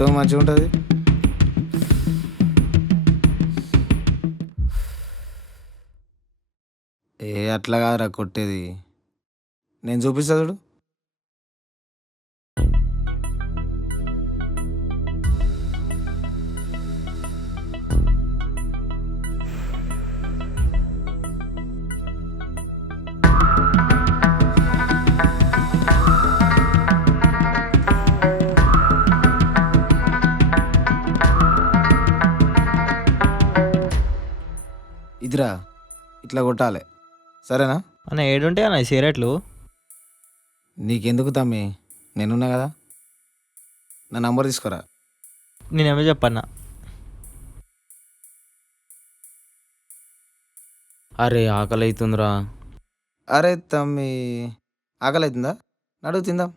కొట్టు మంచిగా ఉంటుంది. ఏ అట్లా కాదురా కొట్టేది, నేను చూపిస్తా చూడు. ఇదిరా ఇట్లా కొట్టాలి, సరేనా? అన్న ఏడుంటాయి అన్న ఈ సిగరెట్లు? నీకెందుకు తమ్మి, నేనున్నా కదా, నా నంబర్ తీసుకోరా. నేనేమో చెప్పన్నా. అరే ఆకలి అవుతుందిరా. అరే తమ్మి, ఆకలి అవుతుందా? నడుగు తిందాం.